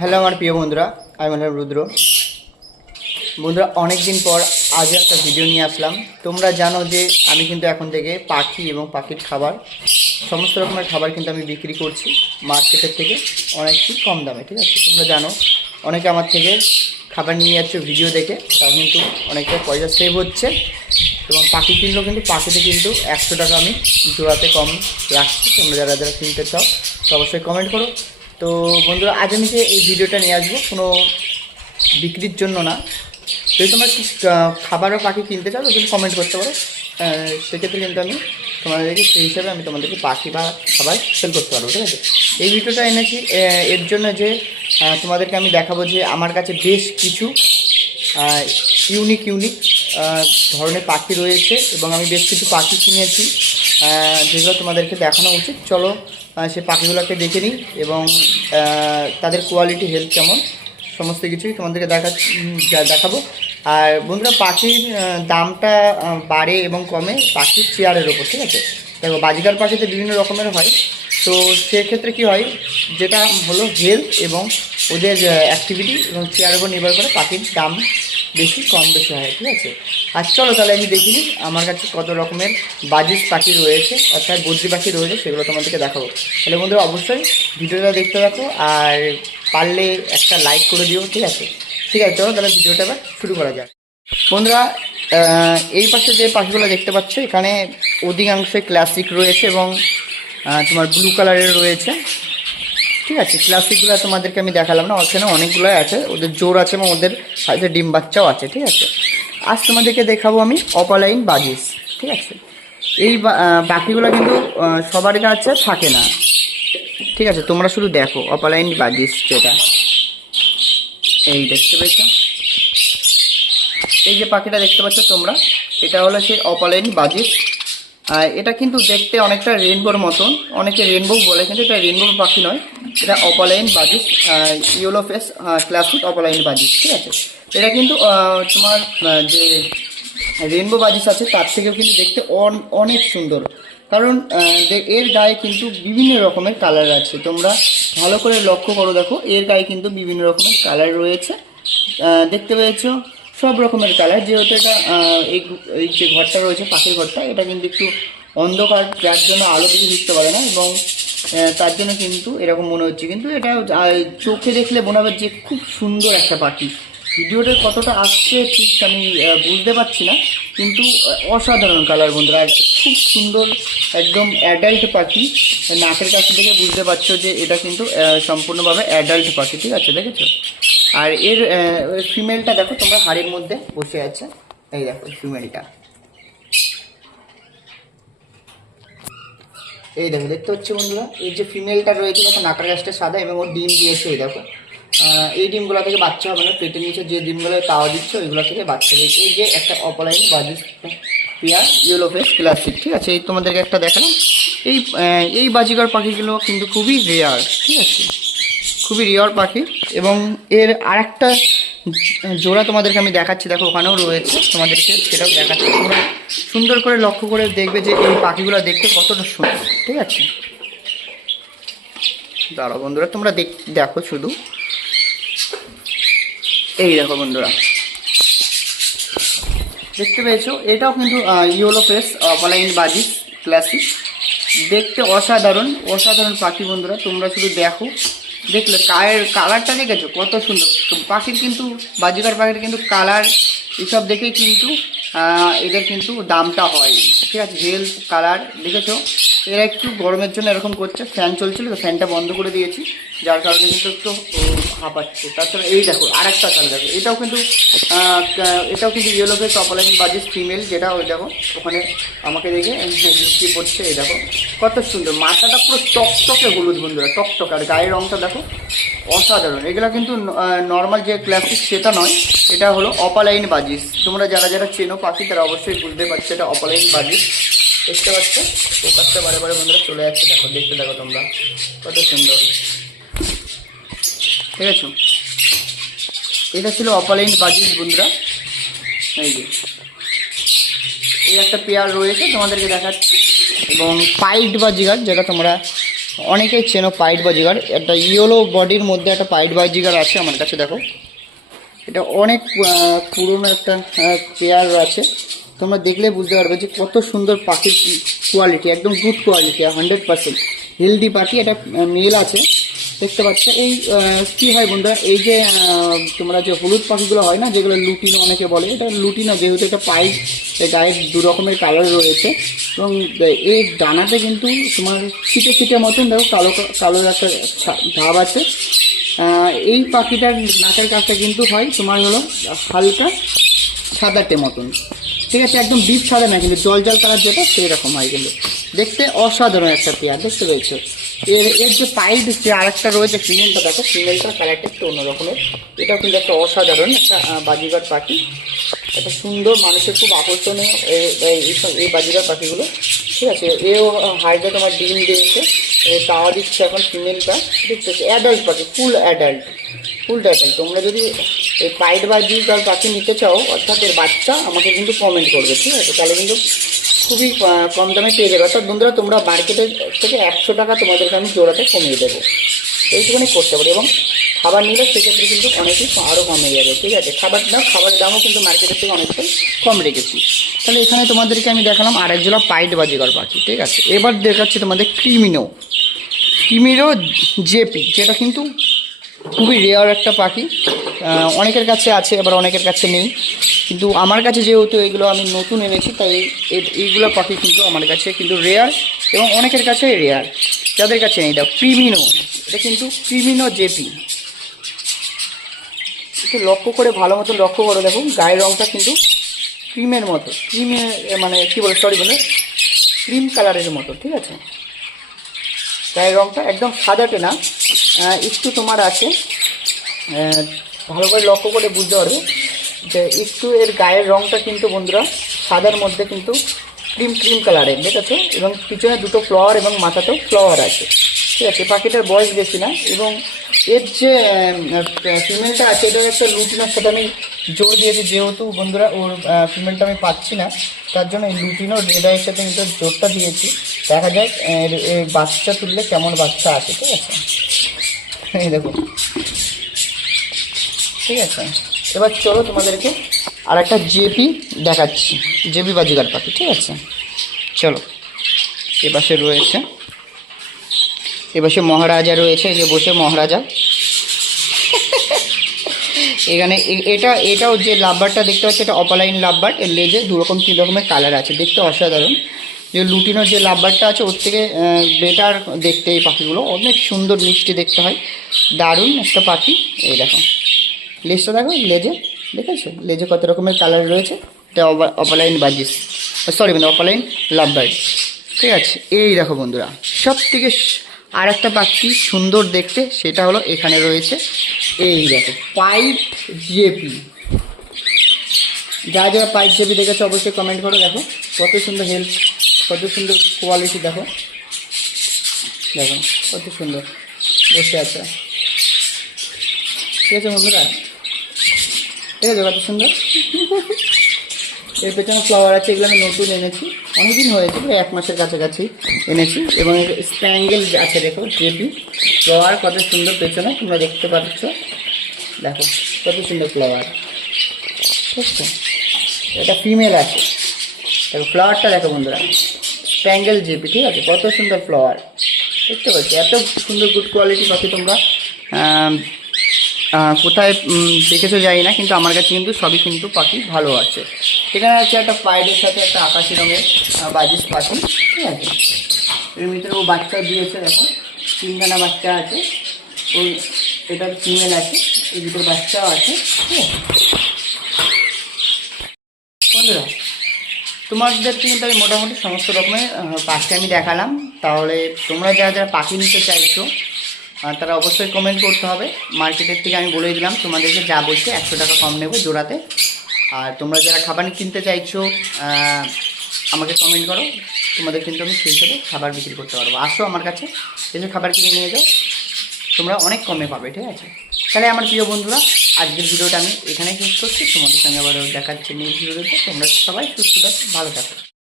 Hello আমার প্রিয় বন্ধুরা, আমি মনে রুদ্র। বন্ধুরা অনেক দিন পর আজও একটা ভিডিও নিয়ে আসলাম। তোমরা জানো যে আমি কিন্তু এখন থেকে পাখি এবং পাখির খাবার, সমস্ত রকমের খাবার কিন্তু আমি বিক্রি করছি মার্কেটের থেকে অনেকই কম দামে, ঠিক আছে? তোমরা জানো, অনেকে আমার থেকে খাবার নিয়ে যাচ্ছে ভিডিও দেখে, তার কিন্তু অনেকটা পয়সা সেভ হচ্ছে এবং পাখি কিনলেও কিন্তু পাখিতে কিন্তু একশো টাকা আমি জোড়াতে কম রাখছি। তোমরা যারা যারা কিনতে চাও, তো অবশ্যই কমেন্ট করো। তো বন্ধুরা আজ আমি যে এই ভিডিওটা নিয়ে আসব কোনো বিক্রির জন্য না। যদি তোমরা কি, আহ, খাবার ও পাখি কিনতে চাও তুমি কমেন্ট করতে পারো। সেক্ষেত্রে কিন্তু আমি তোমাদেরকে সেই হিসাবে আমি তোমাদেরকে পাখি বা খাবার সেল করতে পারব ঠিক আছে? এই ভিডিওটা এনেছি এর জন্য যে তোমাদেরকে আমি দেখাবো যে আমার কাছে বেশ কিছু ইউনিক ইউনিক ধরনের পাখি রয়েছে এবং আমি বেশ কিছু পাখি কিনেছি। যেগুলো তোমাদেরকে দেখানো উচিত। চলো সে পাখিগুলোকে দেখে নিই এবং তাদের কোয়ালিটি হেলথ কেমন, সমস্ত কিছুই তোমাদেরকে দেখা দেখাবো। আর বন্ধুরা, পাখির দামটা বাড়ে এবং কমে পাখির চেয়ারের ওপর, ঠিক আছে? দেখো, বাজিকার পাখিতে বিভিন্ন রকমের হয়। তো সেক্ষেত্রে কি হয়, যেটা হলো হেলথ এবং ওদের অ্যাক্টিভিটি এবং চেয়ারের উপর নির্ভর করে পাখির দাম বেশি, কম বেশি হয়, ঠিক আছে? আর চলো তাহলে আমি দেখিনি আমার কাছে কত রকমের বাজিস পাখি রয়েছে, অর্থাৎ বদ্রি পাখি রয়েছে, সেগুলো তোমাদেরকে দেখাবো। তাহলে বন্ধুরা, অবশ্যই ভিডিওটা দেখতে থাকো আর পারলে একটা লাইক করে দিও, ঠিক আছে? ঠিক আছে, চলো তাহলে ভিডিওটা এবার শুরু করা যাক। বন্ধুরা এই পাশে যে পাখিগুলো দেখতে পাচ্ছ, এখানে অধিকাংশই ক্লাসিক রয়েছে এবং তোমার ব্লু কালারের রয়েছে। ঠিক আছে ক্লাসিকগুলো তোমাদেরকে আমি দেখালাম না, ওখানে অনেকগুলো আছে, ওদের জোর আছে এবং ওদের সাথে ডিম বাচ্চাও আছে, ঠিক আছে। আজ তোমাদেরকে দেখাবো আমি অপালাইন বাজিস, ঠিক আছে। এই পাখিগুলো কিন্তু সবার কাছে থাকে না। ঠিক আছে, তোমরা শুধু দেখো অপালাইন বাজিস যেটা। এই দেখতে পেয়েছ? এই যে পাখিটা দেখতে পাচ্ছ তোমরা, এটা হলো সেই অপালাইন বাজিস। এটা কিন্তু দেখতে অনেকটা রেনবোর মতন, অনেকে রেনবো বলে, কিন্তু এটা রেনবো পাখি নয়। এটা opaline budgies yellow face classic opaline budgies ঠিক আছে? এটা কিন্তু তোমার যে রেনবো বাজিস আছে, তার থেকেও কিন্তু দেখতে অন- অনেক সুন্দর। কারণ এর গায়ে কিন্তু বিভিন্ন রকমের কালার আছে। তোমরা ভালো করে লক্ষ্য করো, দেখো, এর গায়ে কিন্তু বিভিন্ন রকমের কালার রয়েছে। দেখতে পেয়েছ? সব রকমের কালার, যেহেতু এটা এই যে ঘরটা রয়েছে পাখির ঘরটা, এটা কিন্তু একটু অন্ধকার, যার জন্য আলো কিছু দিতে পারে না এবং তার জন্য কিন্তু এরকম মনে হচ্ছে। কিন্তু এটা চোখে দেখলে মনে হবে যে খুব সুন্দর একটা পাখি। ভিডিওটা কতটা আসছে ঠিক আমি বুঝতে পারছি না, কিন্তু অসাধারণ কালার বন্ধুরা খুব সুন্দর একদম অ্যাডাল্ট পাখি। নাকের কাছ থেকে বুঝতে পারছ যে এটা কিন্তু সম্পূর্ণভাবে অ্যাডাল্ট পাখি, ঠিক আছে, দেখেছ? আর এর ফিমেলটা দেখো, তোমরা হাড়ের মধ্যে বসে আছে। এই দেখো ফিমেলটা এই দেখো, দেখতে হচ্ছে বন্ধুরা? এই যে ফিমেলটা রয়েছে, দেখো, নাকার গাছটা সাদা, এবং ওর ডিম দিয়েছে, এই দেখো। এই ডিমগুলো থেকে বাচ্চা হবে না পেটের নিচে যে ডিমগুলো তাওয়া দিচ্ছে, ওইগুলো থেকে বাচ্চা হবে এই যে একটা opaline budgies pair yellow face classic ঠিক আছে? এই তোমাদেরকে একটা দেখালাম। এই এই বাজিকার পাখিগুলো কিন্তু খুবই রেয়ার ঠিক আছে? খুবই রেয়ার পাখি, এবং এর আরেকটা জোড়া তোমাদেরকে আমি দেখাচ্ছি, দেখো ওখানেও রয়েছে তোমাদেরকে, সেটাও দেখাচ্ছি। তোমরা সুন্দর করে লক্ষ্য করে দেখবে যে এই পাখিগুলো দেখতে কতটা সুন্দর, ঠিক আছে? দাঁড়াও বন্ধুরা, তোমরা দেখ, দেখো শুধু। এই দেখো বন্ধুরা। দেখতে পেয়েছ? এটাও কিন্তু yellow face opaline budgie classic. দেখতে অসাধারণ অসাধারণ পাখি বন্ধুরা, তোমরা শুধু দেখো। দেখলে কায়ের, কালারটা দেখেছ? কত সুন্দর। পাখির কিন্তু, বাজিকার পাখির কিন্তু কালার, এসব দেখেই কিন্তু এদের কিন্তু দামটা হয়। ঠিক আছে? হেলথ কালার দেখেছ? এরা একটু গরমের জন্য এরকম করছে ফ্যান চলছিল, তো ফ্যানটা বন্ধ করে দিয়েছি, যার কারণে কিন্তু একটু হাঁপাচ্ছে। তাছাড়া এই দেখো, আরেকটা কালার দেখো, এটাও কিন্তু এটাও কিন্তু yellow face opaline budgies female যেটা ওই দেখো, ওখানে আমাকে দেখে কি পড়ছে, এই দেখো। কত সুন্দর, মাথাটা পুরো টকটকে হলুদ বন্ধুরা টকটক, আর গায়ের রংটা দেখো, অসাধারণ। এগুলো কিন্তু নর্মাল যে ক্লাসিক সেটা নয়, এটা হলো অপালাইন বাজিস। তোমরা যারা যারা চেনো পাখি, তারা অবশ্যই বুঝতে পারছ এটা অপালাইন বাজিস। দেখতে পাচ্ছ ফোকাসটা বারে বারে বন্ধুরা চলে যাচ্ছে দেখো, দেখতে দেখো তোমরা। কত সুন্দর। ঠিক আছে? এটা ছিল অপালাইন বাজিস, বন্ধুরা। এই যে। এই একটা পেয়ার রয়েছে তোমাদেরকে দেখাচ্ছি। এবং পাইট বা জিগার যেটা তোমরা অনেকেই চেনো, পাইট বাজিগার। একটা ইয়েলো বডির মধ্যে একটা পাইট বাজিগার আছে আমার কাছে, দেখো। এটা অনেক পুরনো একটা পেয়ার আছে। তোমরা দেখলে বুঝতে পারবে যে কত সুন্দর পাখির কোয়ালিটি একদম good quality hundred percent healthy পাখি, এটা মেল আছে। দেখতে পাচ্ছ, এই কি হয় বন্ধুরা, এই যে তোমরা যে হলুদ পাখিগুলো হয় না, যেগুলো লুটিনো অনেকে বলে, এটা লুটিনো যেহেতু এটা পাইপ গায়ের দু রকমের কালার রয়েছে, এবং এই ডানাতে কিন্তু তোমার ছিটে ছিটে মতন দেখো কালো কালো একটা ধাপ আছে। এই পাখিটার নাকের কাজটা কিন্তু হয় তোমার হলো হালকা সাদাটে মতন। ঠিক আছে, একদম ডিপ সাদা না কিন্তু জল জল কালার যেটা সেই রকম হয় কিন্তু। দেখতে অসাধারণ একটা পেয়ার, দেখতে রয়েছে। এর এর যে পাইড যে আরেকটা রয়েছে ফিমেলটা দেখো ফিমেলটার কালারটা একটু অন্যরকমের। এটাও কিন্তু একটা অসাধারণ একটা বাজিগার পাখি। একটা সুন্দর মানুষের খুব আকর্ষণীয় এই- বাজিগার পাখিগুলো। ঠিক আছে, এও হাইডে তোমার ডিম দিয়েছে। তাওয়া দিচ্ছে এখন ফিমেলটা দেখতে অ্যাডাল্ট পাখি ফুল অ্যাডাল্ট ফুল অ্যাডাল্ট তোমরা যদি এই পাইড বা ডিউটাল পাখি নিতে চাও, অর্থাৎ এর বাচ্চা, আমাকে কিন্তু কমেন্ট করবে, ঠিক আছে? তাহলে কিন্তু খুবই কম দামে পেয়ে যাবে। অর্থাৎ বন্ধুরা, তোমরা মার্কেটের থেকে একশো টাকা তোমাদেরকে আমি জোড়াতে কমিয়ে দেবো। এইটুকুনি করতে পারি। এবং খাবার নিলে সেক্ষেত্রে কিন্তু অনেকই আরও কমে যাবে, ঠিক আছে? খাবার দাম খাবারের দামও কিন্তু মার্কেটের থেকে অনেকটাই কম রেখেছি। তাহলে এখানে তোমাদেরকে আমি দেখালাম আরেক জোড়া পাইট বাজিকর পাখি, ঠিক আছে? এবার দেখাচ্ছি তোমাদের ক্রিমিনো। ক্রিমিনো জেপি, যেটা কিন্তু খুবই রেয়ার একটা পাখি। অনেকের কাছে আছে, আবার অনেকের কাছে নেই। কিন্তু আমার কাছে যেহেতু এগুলো আমি নতুন এনেছি, তাই এই- এইগুলো পাখি কিন্তু আমার কাছে কিন্তু রেয়ার এবং অনেকের কাছে রেয়ার যাদের কাছে নেই এটা ক্রিমিনো। এটা কিন্তু ক্রিমিনো জেপি। একটু লক্ষ্য করে ভালো মতো লক্ষ্য করে। দেখুন, গায়ের রঙটা কিন্তু ক্রিমের মতো ক্রিমের মানে কী বলে সরি বলে, ক্রিম কালারের মতো, ঠিক আছে? গায়ের রঙটা একদম সাদাটে না একটু তোমার আছে ভালো করে লক্ষ্য করে বুঝতে পারবে যে একটু এর গায়ের রঙটা কিন্তু বন্ধুরা সাদার মধ্যে কিন্তু ক্রিম ক্রিম কালারের ঠিক আছে এবং পিছনে দুটো ফ্লাওয়ার এবং মাথাতেও ফ্লাওয়ার আছে, ঠিক আছে? পাখিটার বয়স বেশি না, এবং এর যে ফিমেলটা আছে, এটার একটা লুটিনোর সাথে আমি জোর দিয়েছি, যেহেতু বন্ধুরা ওর ফিমেলটা আমি পাচ্ছি না, তার জন্য এই লুটিনো রেডাইয়ের সাথে কিন্তু জোরটা দিয়েছি। দেখা যাক বাচ্চা তুললে কেমন বাচ্চা আছে, ঠিক আছে? এই দেখো ঠিক আছে? এবার চলো তোমাদেরকে আর একটা জেপি দেখাচ্ছি, জেপি বাজিগার পাখি, ঠিক আছে? চলো এ এপাশে রয়েছে। এপাশে মহারাজা রয়েছে যে বসে মহারাজা। এখানে এটা, এটাও যে লাভবারটা দেখতে পাচ্ছি, এটা অপালাইন লাভবার। এর লেজে দু রকম তিন রকমের কালার আছে, দেখতে অসাধারণ। যে লুটিনোর যে লাভবারটা আছে, ওর থেকে বেটার দেখতে এই পাখিগুলো। অনেক সুন্দর মিষ্টি দেখতে হয়। দারুণ একটা পাখি। এই দেখো। লেজটা দেখো, লেজে, দেখেছ? লেজে কত রকমের কালার রয়েছে। এটা অপালাইন বাজিস। সরি মানে অপালাইন লাভবার্ড ঠিক আছে, এই দেখো বন্ধুরা সব থেকে আর একটা পাখি সুন্দর দেখতে, সেটা হলো এখানে রয়েছে। এই দেখো, পাইপ জেপি। যা যা পাইপ জেপি দেখেছ অবশ্যই কমেন্ট করো দেখো। কত সুন্দর হেলথ কত সুন্দর কোয়ালিটি দেখো। দেখো, কত সুন্দর বসে আছে। ঠিক আছে বন্ধুরা? ঠিক আছে কত সুন্দর। এর পেছনে ফ্লাওয়ার আছে, এগুলো আমি নতুন এনেছি। অনেকদিন হয়েছে এক মাসের কাছাকাছি এনেছি। এবং এর স্প্যাঙ্গেল আছে, দেখো জেপি ফ্লাওয়ার কত সুন্দর পেছনে, তোমরা দেখতে পাচ্ছ। দেখো, কত সুন্দর ফ্লাওয়ার ঠিক আছে এটা ফিমেল আছে। দেখো ফ্লাওয়ারটা দেখো বন্ধুরা। স্প্যাঙ্গেল জেপি ঠিক আছে? কত সুন্দর ফ্লাওয়ার দেখতে পাচ্ছি? এত সুন্দর গুড কোয়ালিটি পাখি তোমরা। কোথায় দেখেছ যাই না, কিন্তু আমার কাছে কিন্তু সবই কিন্তু পাখি ভালো আছে। এখানে আছে একটা পাইডের সাথে একটা আকাশি রঙের বাজিস পাখি, ঠিক আছে? এর ভিতরে ও বাচ্চা দিয়েছে, দেখো, তিনখানা বাচ্চা আছে। ওই এটা ফিমেল আছে, এর ভিতরে বাচ্চাও আছে, ঠিক বন্ধুরা, তোমাদের কিন্তু আমি মোটামুটি সমস্ত রকমের পাখি আমি দেখালাম। তাহলে তোমরা যারা যারা পাখি নিতে চাইছো তারা অবশ্যই কমেন্ট করতে হবে। মার্কেটের থেকে আমি বলে দিলাম, তোমাদেরকে যা বলছে, একশো টাকা কম নেব জোড়াতে। আর তোমরা যারা খাবার কিনতে চাইছো আমাকে কমেন্ট করো। তোমাদের কিন্তু আমি সেই হিসেবে খাবার বিক্রি করতে পারব। আসো আমার কাছে, এসে খাবার কিনে নিয়ে যাও। তোমরা অনেক কমে পাবে, ঠিক আছে? তাহলে আমার প্রিয় বন্ধুরা, আজকের ভিডিওটা আমি এখানে শেষ করছি। তোমাদের সঙ্গে আবার দেখাচ্ছি নেক্সট ভিডিওতে। তোমরা সবাই সুস্থ থাকো, ভালো থাকো।